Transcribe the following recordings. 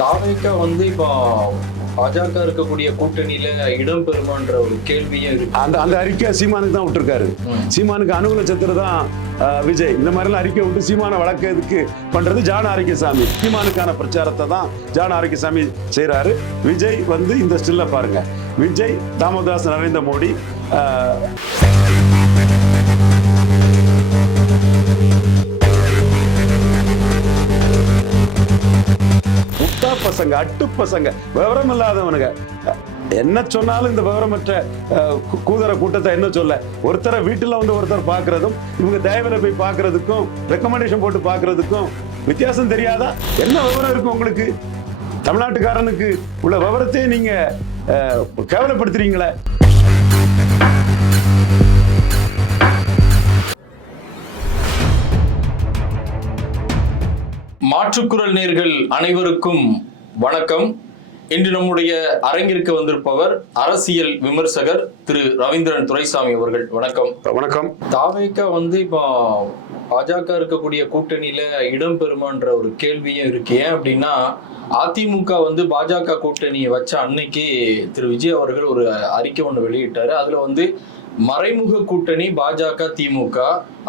தாவேக்கா வந்து இப்போ பாஜக இருக்கக்கூடிய கூட்டணியில இடம் பெறுமான்ற ஒரு கேள்வியும் இருக்கு. அந்த அந்த அறிக்கை சீமானுக்கு தான் விட்டுருக்காரு. சீமானுக்கு அனுகூல சத்துரு தான் விஜய். இந்த மாதிரிலாம் அறிக்கை விட்டு சீமான வழக்கிறதுக்கு பண்றது? ஜான ஆரோக்கியசாமி. சீமானுக்கான பிரச்சாரத்தை தான் ஜான ஆரோக்கியசாமி செய்றாரு. விஜய் வந்து இந்த ஸ்டில்ல பாருங்க. விஜய் தாமோதாஸ் நரேந்திர மோடி முட்டா பசங்க அட்டு பசங்க விவரம் இல்லாதவனுங்க என்ன சொன்னாலும் இந்த விவரமற்ற கூதர கூட்டத்தை என்ன சொல்ல? ஒருத்தரை வீட்டில் வந்து ஒருத்தர் பார்க்கறதும் இவங்க தேவையில் போய் பார்க்கறதுக்கும் ரெக்கமெண்டேஷன் போட்டு பார்க்கறதுக்கும் வித்தியாசம் தெரியாதா? என்ன விவரம் இருக்கு உங்களுக்கு? தமிழ்நாட்டுக்காரனுக்கு உள்ள விவரத்தையே நீங்க கேவலப்படுத்துறீங்களே? மாற்றுக்குரல் நேர்கள் அனைவருக்கும் வணக்கம். இன்று நம்முடைய அரங்கிற்கு வந்திருப்பவர் அரசியல் விமர்சகர் திரு ரவீந்திரன் துரைசாமி அவர்கள். வணக்கம். வணக்கம். தாவேக்கா வந்து இப்போ பாஜக இருக்கக்கூடிய கூட்டணியில இடம் பெறுமான்ற ஒரு கேள்வியும் இருக்கு. ஏன் அப்படின்னா அதிமுக வந்து பாஜக கூட்டணியை வச்ச அன்னைக்கு திரு விஜய் அவர்கள் ஒரு அறிக்கை ஒன்று வெளியிட்டாரு. அதுல வந்து மறைமுக கூட்டணி பாஜக திமுக.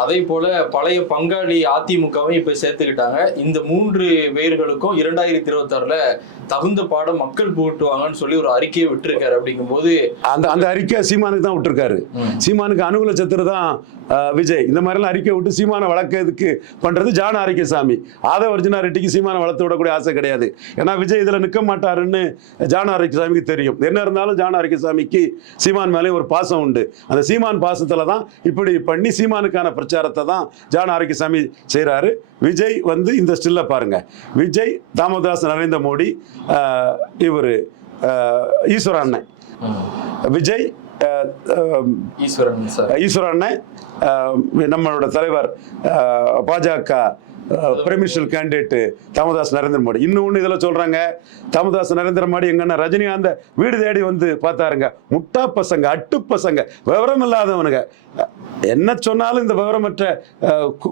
அதே போல பழைய பங்காளி அதிமுகவும் இப்ப சேர்த்துக்கிட்டாங்க. இந்த மூன்று பேர்களுக்கும் இரண்டாயிரத்தி இருபத்தாறுல தகுந்த பாடம் மக்கள் புகட்டுவாங்கன்னு சொல்லி ஒரு அறிக்கையை விட்டிருக்காரு அப்படிங்கும்போது அந்த அந்த அறிக்கை சீமானுக்கு தான் விட்டுருக்காரு. சீமானுக்கு அனுகூல சத்துரு தான் விஜய். இந்த மாதிரிலாம் அறிக்கை விட்டு சீமானை வளர்க்கறதுக்கு பண்றது ஜான ஆரோக்கியசாமி. ஆதவ அர்ஜுனா ரெட்டிக்கு சீமானை வளர்த்து விடக்கூடிய ஆசை கிடையாது. ஏன்னா விஜய் இதுல நிற்க மாட்டாருன்னு ஜான ஆரோக்கியசாமிக்கு தெரியும். என்ன இருந்தாலும் ஜான ஆரோக்கியசாமிக்கு சீமான் மேலே ஒரு பாசம் உண்டு. அந்த சீமான் பாசத்துல தான் இப்படி பண்ணி சீமானுக்கான பிரச்சாரத்தை தான் ஜான ஆரோக்கியசாமி செய்றாரு. விஜய் வந்து இந்த ஸ்டில்ல பாருங்க. விஜய் தாமோதாஸ் நரேந்திர மோடி இவர் ஈஸ்வர அண்ணன். விஜய் ஈஸ்வர அண்ணன் நம்மளோட தலைவர் பாஜக பிரமிஷல் கேண்டிடேட் தாமதாஸ் நரேந்திர மோடி. இன்னொன்று இதில் சொல்றாங்க. தாமதாஸ் நரேந்திர மோடி எங்கன்னா ரஜினிகாந்த வீடு தேடி வந்து பார்த்தாருங்க. முட்டா பசங்க அட்டு பசங்க விவரம் இல்லாதவனுங்க. என்ன சொன்னாலும் இந்த விவரமற்ற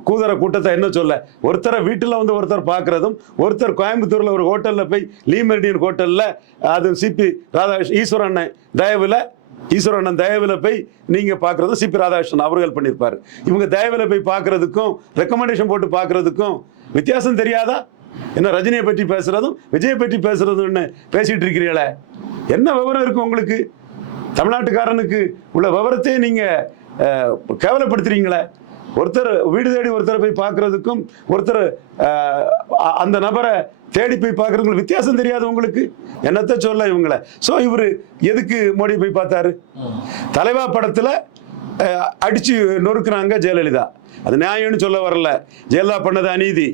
கூதர கூட்டத்தை என்ன சொல்ல? ஒருத்தரை வீட்டில் வந்து ஒருத்தர் பார்க்கறதும் ஒருத்தர் கோயம்புத்தூரில் ஒரு ஹோட்டலில் போய் லீ மெரிடியன் ஹோட்டலில் அது சிபி ராதாகிருஷ்ணன் ஈஸ்வரன் தயவில் தயவுல ஈஸ்வரன் தயவில் போய் நீங்கள் பார்க்குறதும் சிபி ராதாகிருஷ்ணன் அவர்கள் பண்ணியிருப்பார். இவங்க தயவில் போய் பார்க்கறதுக்கும் ரெக்கமெண்டேஷன் போட்டு பார்க்கறதுக்கும் வித்தியாசம் தெரியாதா? என்ன ரஜினியை பற்றி பேசுகிறதும் விஜயை பற்றி பேசுகிறதுன்னு பேசிகிட்டு இருக்கிறீங்களே? என்ன விவரம் இருக்கும் உங்களுக்கு? தமிழ்நாட்டுக்காரனுக்கு உள்ள விவரத்தையே நீங்கள் கேவலப்படுத்துறீங்களே? ஒருத்தர் வீடு தேடி ஒருத்தரை போய் பார்க்கறதுக்கும் ஒருத்தர் அந்த நபரை தேடி போய் பார்க்கறதுக்கு வித்தியாசம் தெரியாது உங்களுக்கு. என்னத்த சொல்ல இவங்கள? ஸோ இவர் எதுக்கு மோடி போய் பார்த்தாரு? தலைவா படத்தில் அடிச்சு நொறுக்குறாங்க ஜெயலலிதா. அது நியாயம்னு சொல்ல வரல. ஜெயலலிதா பண்ணது அநீதி.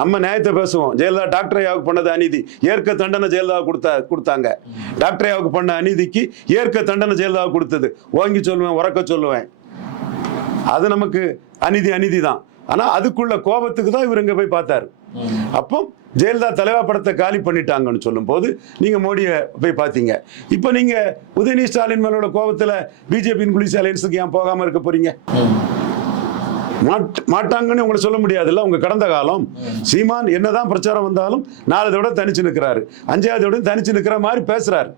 நம்ம நியாயத்தை பேசுவோம். ஜெயலலிதா டாக்டர் ஐயாவுக்கு பண்ணது அநீதி. ஏற்க தண்டனை ஜெயலலிதா கொடுத்தா கொடுத்தாங்க. டாக்டர் ஐயாவுக்கு பண்ண அநீதிக்கு ஏற்க தண்டனை ஜெயலலிதா கொடுத்தது. ஓங்கி சொல்லுவேன் உறக்க சொல்லுவேன். அது நமக்கு அநீதி அநீதி தான் ஆனால் அதுக்குள்ள கோபத்துக்கு தான் இவர் இங்கே போய் பார்த்தாரு. அப்போ ஜெயலலிதா தலைவா படத்தை காலி பண்ணிட்டாங்கன்னு சொல்லும்போது நீங்க மோடியை போய் பார்த்தீங்க. இப்போ நீங்க உதயநிதி ஸ்டாலின் மேலோட கோபத்தில் பிஜேபியின் குளிசி அலையன்ஸுக்கு ஏன் போகாமல் இருக்க போறீங்க? மாட்- மாட்டாங்கன்னு உங்களை சொல்ல முடியாதுல்ல உங்க கடந்த காலம். சீமான் என்னதான் பிரச்சாரம் வந்தாலும் நாலு தடவை தனிச்சு நிற்கிறாரு அஞ்சாவது தனிச்சு நிற்கிற மாதிரி பேசுறாரு.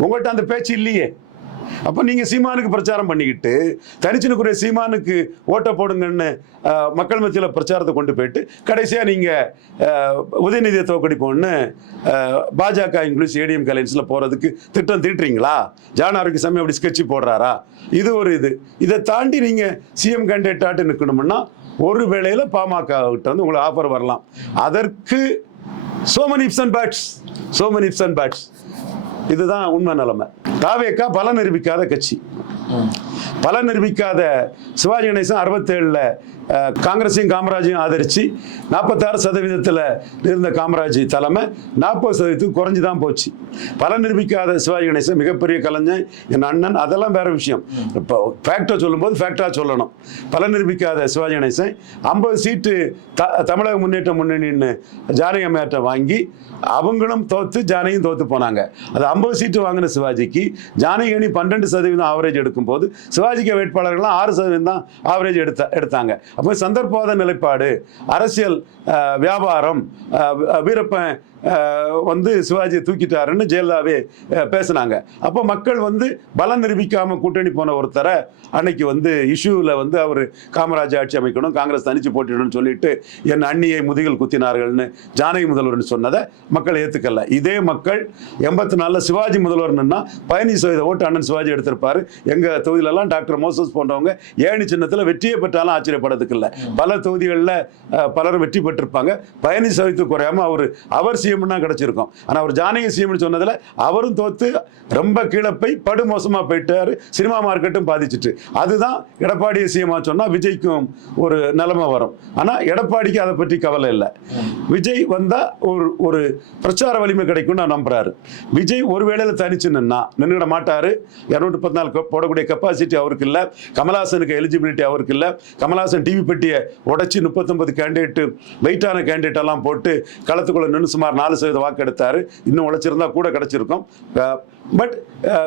உங்கள்கிட்ட அந்த பேச்சு இல்லையே. அப்போ நீங்க சீமானுக்கு பிரச்சாரம் பண்ணிக்கிட்டு தனிச்சினுக்குரிய சீமானுக்கு ஓட்டை போடுங்கன்னு மக்கள் மத்தியில் பிரச்சாரத்தை கொண்டு போயிட்டு கடைசியா நீங்க உதயநிதியை தோக்கடிப்போம்னு பாஜக இங்கிலீஷ் ஏடிஎம் கலைன்ஸில் போறதுக்கு திட்டம் தீட்டுறீங்களா? ஜான் ஆரோக்கியசாமி அப்படி ஸ்கெட்சி போடுறாரா? இது ஒரு இது. இதை தாண்டி நீங்க சிஎம் கேண்டிடேட்டாட்டு நிற்கணும்னா ஒரு வேளையில பாமக கிட்ட வந்து உங்களுக்கு ஆஃபர் வரலாம். அதற்கு so இப்சன் ifs and இப்சன் so இதுதான் உண்மை நிலைமை. தாவேக்கா பல நிரூபிக்காத கட்சி. பல நிரூபிக்காத சிவாஜி கணேசன் அறுபத்தேழில் காங்கிரஸையும் காமராஜையும் ஆதரித்து நாற்பத்தாறு சதவீதத்தில் இருந்த காமராஜ் தலைமை நாற்பது சதவீதத்துக்கு குறைஞ்சி தான் போச்சு. பல நிரூபிக்காத சிவாஜி கணேசன் மிகப்பெரிய கலைஞன் என் அண்ணன் அதெல்லாம் வேற விஷயம். இப்போ ஃபேக்டாக சொல்லும்போது ஃபேக்டாக சொல்லணும். பல நிரூபிக்காத சிவாஜி கணேசன் ஐம்பது சீட்டு த தமிழக முன்னேற்ற முன்னணின்னு ஜானகி அம்மையார்ட்ட வாங்கி அவங்களும் தோற்று ஜானகியும் தோற்று போனாங்க. அது ஐம்பது சீட்டு வாங்கின சிவாஜிக்கு ஜானகி அணி பன்னெண்டு சதவீதம் ஆவரேஜ் எடுக்கும்போது சிவாஜிக்கு வேட்பாளர்கள்லாம் ஆறு சதவீதம் தான் ஆவரேஜ் எடுத்த எடுத்தாங்க. அப்போ சந்தர்ப்பவாத நிலைப்பாடு அரசியல் வியாபாரம் வீரப்பன் வந்து சிவாஜியை தூக்கிட்டாருன்னு ஜெயலலிதாவே பேசினாங்க. அப்போ மக்கள் வந்து பலம் நிரூபிக்காமல் கூட்டணி போன ஒருத்தரை அன்னைக்கு வந்து இஷ்யூவில் வந்து அவர் காமராஜ் ஆட்சி அமைக்கணும் காங்கிரஸ் தனிச்சு போட்டிடணும்னு சொல்லிட்டு என் அண்ணியை முதுகில் குத்தினார்கள்னு ஜானகி முதல்வர்னு சொன்னதை மக்கள் ஏற்றுக்கல இதே மக்கள் எண்பத்தி நாலில் சிவாஜி முதல்வர்னுன்னா பதினஞ்சு சதவீத ஓட்டு அண்ணன் சிவாஜி எடுத்திருப்பாரு. எங்கள் தொகுதியிலலாம் டாக்டர் மோசஸ் போன்றவங்க ஏழு சின்னத்தில் வெற்றியை பெற்றாலும் ஆச்சரியப்படுறதுக்கு இருக்குல்ல. பல தொகுதிகளில் பலரும் வெற்றி பெற்றிருப்பாங்க. பயணி சவித்து குறையாம அவர் அவர் சிஎம்னா கிடைச்சிருக்கும். ஆனால் அவர் ஜானகி சிஎம்னு சொன்னதில் அவரும் தோத்து ரொம்ப கீழே போய் படு போயிட்டாரு. சினிமா மார்க்கெட்டும் பாதிச்சிட்டு. அதுதான் எடப்பாடி சிஎம்மா சொன்னால் விஜய்க்கும் ஒரு நிலைமை வரும். ஆனால் எடப்பாடிக்கு அதை பற்றி கவலை இல்லை. விஜய் வந்தால் ஒரு ஒரு பிரச்சார வலிமை கிடைக்கும்னு நான் நம்புறாரு. விஜய் ஒரு வேளையில் தனிச்சு நின்னா நின்றுட மாட்டாரு. இரநூற்றி பத்து நாள் போடக்கூடிய கெப்பாசிட்டி அவருக்கு இல்லை. கமலாசனுக்கு எலிஜிபிலிட்டி அவருக்கு இல்லை. கமலாசன் டிவி பெட்டியை உடச்சி முப்பத்தொன்பது கேண்டிடேட்டு வெயிட்டான கேண்டிடேட் எல்லாம் போட்டு களத்துக்குள்ளே நின்று சுமார் நாலு சதவீத வாக்கு எடுத்தார் இன்னும் உழைச்சிருந்தா கூட கிடச்சிருக்கும். பட்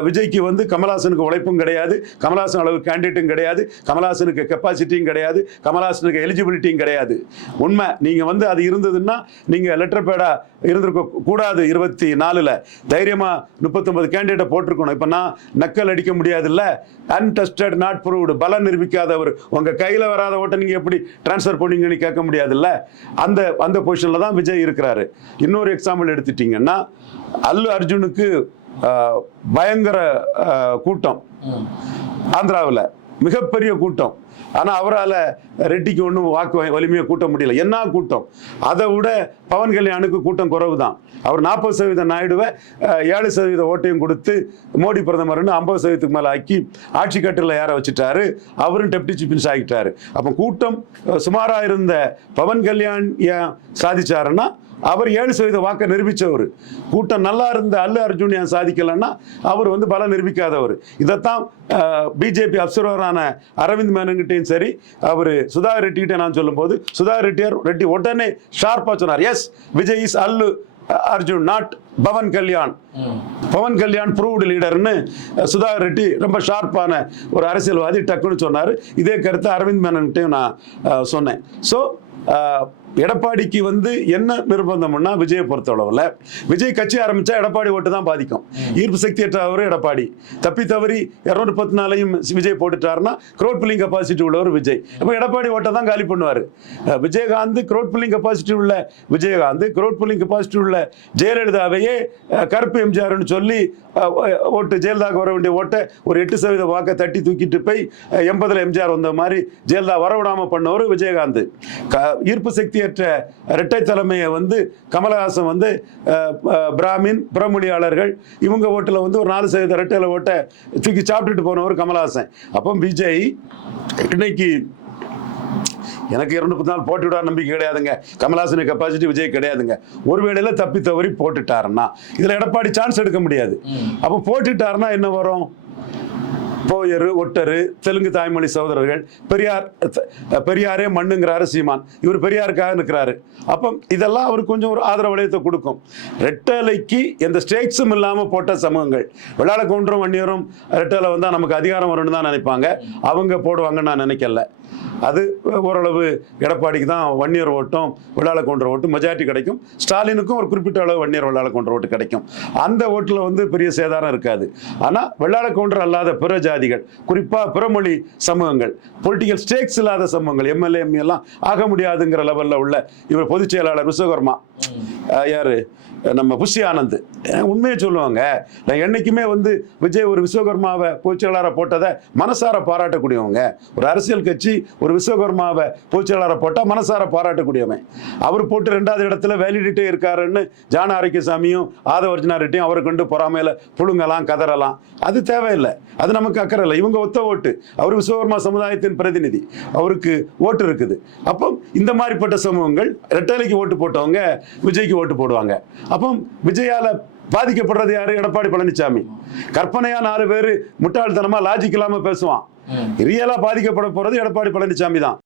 விஜய்க்கு வந்து கமல்ஹாசனுக்கு உழைப்பும் கிடையாது. கமல்ஹாசன் அளவு கேண்டிடேட்டும் கிடையாது. கமல்ஹாசனுக்கு கெப்பாசிட்டியும் கிடையாது. கமல்ஹாசனுக்கு எலிஜிபிலிட்டியும் கிடையாது. உண்மை நீங்கள் வந்து அது இருந்ததுன்னா நீங்கள் லெட்டர் பேடாக இருந்திருக்க கூடாது இருபத்தி நாலில். தைரியமாக முப்பத்தொன்பது கேண்டிடேட்டை போட்டிருக்கணும். இப்போ நான் நக்கல் அடிக்க முடியாதுல்ல. அன்டெஸ்டட் நாட் ப்ரூவ்டு பலம் நிரூபிக்காதவர் உங்கள் கையில் வராத ஓட்டை நீங்கள் எப்படி ட்ரான்ஸ்ஃபர் பண்ணீங்கன்னு கேட்க முடியாதுல்ல? அந்த அந்த பொசிஷனில் தான் விஜய் இருக்கிறாரு. இன்னொரு எக்ஸாம்பிள் எடுத்துட்டிங்கன்னா அல்லு அர்ஜுனுக்கு பயங்கர கூட்டம். ஆந்திராவில். மிகப்பெரிய கூட்டம். ஆனால் அவரால் ரெட்டிக்கு ஒன்றும் வாக்கு வலிமையை கூட்ட முடியல. என்ன கூட்டம்? அதை விட பவன் கல்யாணுக்கு கூட்டம் குறைவு தான் அவர் நாற்பது சதவீத நாயுடுவை ஏழு சதவீத ஓட்டையும் கொடுத்து மோடி பிரதமர்னு ஐம்பது சதவீதத்துக்கு மேலே ஆக்கி ஆட்சி கட்டில் ஏற வச்சுட்டாரு. அவரும் டெப்டி சீஃப் மினிஸ்டர் ஆகிட்டாரு. அப்போ கூட்டம் சுமாராக இருந்த பவன் கல்யாண் ஏன் சாதிச்சாருன்னா அவர் ஏழு சதவீத வாக்கை நிரூபித்தவர் கூட்டம் நல்லா இருந்த அல்லு அர்ஜுன் ஏன் சாதிக்கலைன்னா அவர் வந்து பலம் நிரூபிக்காதவர். இதைத்தான் பிஜேபி அப்சர்வரான அரவிந்த் மேனன்கிட்டையும் சரி அவர் சுதாகர் ரெட்டிகிட்ட நான் சொல்லும்போது சுதாகர் ரெட்டியார் ரெட்டி உடனே ஷார்ப்பாக சொன்னார். Yes Vijay is Allu Arjun not Pawan Kalyan Pawan Kalyan proved லீடர்னு Sudhakar Reddy ரொம்ப ஷார்ப்பான ஒரு அரசியல்வாதி டக்குன்னு சொன்னார். இதே கருத்தை அரவிந்த் மேனன்கிட்டையும் நான் சொன்னேன். ஸோ எடப்பாடிக்கு வந்து என்ன நிர்பந்தம்னா விஜயை பொறுத்தளவில். விஜய் கட்சி ஆரம்பிச்சா எடப்பாடி ஓட்டு தான் பாதிக்கும். ஈர்ப்பு சக்தி அவர் எடப்பாடி. தப்பி தவறி இரநூத்தி பத்து நாளையும் விஜய் போட்டுட்டாருன்னா க்ரோட் புல்லிங் கெப்பாசிட்டி உள்ளவர் விஜய். அப்போ எடப்பாடி ஓட்டை தான் காலி பண்ணுவார். விஜயகாந்த் க்ரோட் புல்லிங் கெப்பாசிட்டி உள்ள விஜயகாந்த் க்ரோட் புல்லிங் கெப்பாசிட்டி உள்ள ஜெயலலிதாவையே கருப்பு எம்ஜிஆர்னு சொல்லி ஓட்டு ஜெயலலிதாவுக்கு வர வேண்டிய ஓட்டை ஒரு எட்டு சதவீத வாக்கை தட்டி தூக்கிட்டு போய் எண்பதுல எம்ஜிஆர் வந்த மாதிரி ஜெயலலிதா வரவிடாம பண்ணவர் விஜயகாந்த். ஈர்ப்பு சக்தியற்ற இரட்டை தலைமையை வந்து கமலஹாசன் வந்து பிராமின் புறமொழியாளர்கள் இவங்க ஓட்டில் வந்து ஒரு நாலு சதவீத இரட்டையில ஓட்டை தூக்கி சாப்பிட்டுட்டு போனவர் கமலஹாசன். அப்போ விஜய் இன்னைக்கு எனக்கு இரண்டு பத்து நாள் போட்டு விட நம்பிக்கை கிடையாதுங்க. கமல்ஹாசன் கெப்பாசிட்டி விஜய் கிடையாதுங்க. ஒரு வேளையில தப்பி தவறி போட்டுட்டாருன்னா இதுல எடப்பாடி சான்ஸ் எடுக்க முடியாது. அப்போ போட்டுட்டாருன்னா என்ன வரும்? போயரு ஒட்டரு தெலுங்கு தாய்மொழி சகோதரர்கள் பெரியார் பெரியாரே மண்ணுங்கிறாரு சீமான். இவர் பெரியாருக்காக நிற்கிறாரு. அப்போ இதெல்லாம் அவருக்கு கொஞ்சம் ஒரு ஆதரவு வளையத்தை கொடுக்கும். ரெட்டலைக்கு எந்த ஸ்டேக்ஸும் இல்லாமல் போட்ட சமூகங்கள். விளையாட கவுண்டரும் வன்னியரும் ரெட்டலை வந்தால் நமக்கு அதிகாரம் வரும்னு தான் நினைப்பாங்க. அவங்க போடுவாங்கன்னு நான் நினைக்கல. அது ஓரளவு எடப்பாடிக்கு தான் வன்னியர் ஓட்டும் விழால கொன்ற ஓட்டு மெஜாரிட்டி கிடைக்கும். ஸ்டாலினுக்கும் ஒரு குறிப்பிட்ட அளவு வன்னியர் விழால கொன்ற ஓட்டு கிடைக்கும். அந்த ஓட்டில் வந்து பெரிய சேதாரம் இருக்காது. ஆனால் வெள்ளாள கவுண்டர் அல்லாத பிற ஜாதிகள் குறிப்பாக பிறமொழி சமூகங்கள் பொலிட்டிக்கல் ஸ்டேக்ஸ் இல்லாத சமூகங்கள் எம்எல்ஏ எம்பி எல்லாம் ஆக முடியாதுங்கிற லெவலில் உள்ள இவர் பொதுச் செயலாளர் விஸ்வகர்மா. யாரு? நம்ம புஷி ஆனந்த். உண்மையை சொல்லுவாங்க. நான் என்னைக்குமே வந்து விஜய் ஒரு விஸ்வகர்மாவை பொதுச்செயலாளராக போட்டதை மனசார பாராட்டக்கூடியவங்க. ஒரு அரசியல் கட்சி ஒரு விஸ்வகர்மாவை பொதுச்செயலாளராக போட்டால் மனசார பாராட்டக்கூடியவன். அவர் போட்டு ரெண்டாவது இடத்துல வேலிடிட்டே இருக்காருன்னு ஜான ஆரோக்கியசாமியும் ஆதவர்ஜனா ரெட்டியும் அவரை கொண்டு பொறாமையில் புழுங்கலாம் கதறலாம். அது தேவையில்லை. அது நமக்கு அக்கறை இல்லை. இவங்க ஒத்த ஓட்டு. அவர் விஸ்வகர்மா சமுதாயத்தின் பிரதிநிதி. அவருக்கு ஓட்டு இருக்குது. அப்போ இந்த மாதிரிப்பட்ட சமூகங்கள் ரெட்டலைக்கு ஓட்டு போட்டவங்க விஜய்க்கு ஓட்டு போடுவாங்க. அப்போ விஜயால பாதிக்கப்படுறது யாரு? எடப்பாடி பழனிசாமி கற்பனையா நாலு பேர் முட்டாள்தனமா லாஜிக் இல்லாம பேசுவான். ரியலா பாதிக்கப்பட போறது எடப்பாடி பழனிசாமி தான்.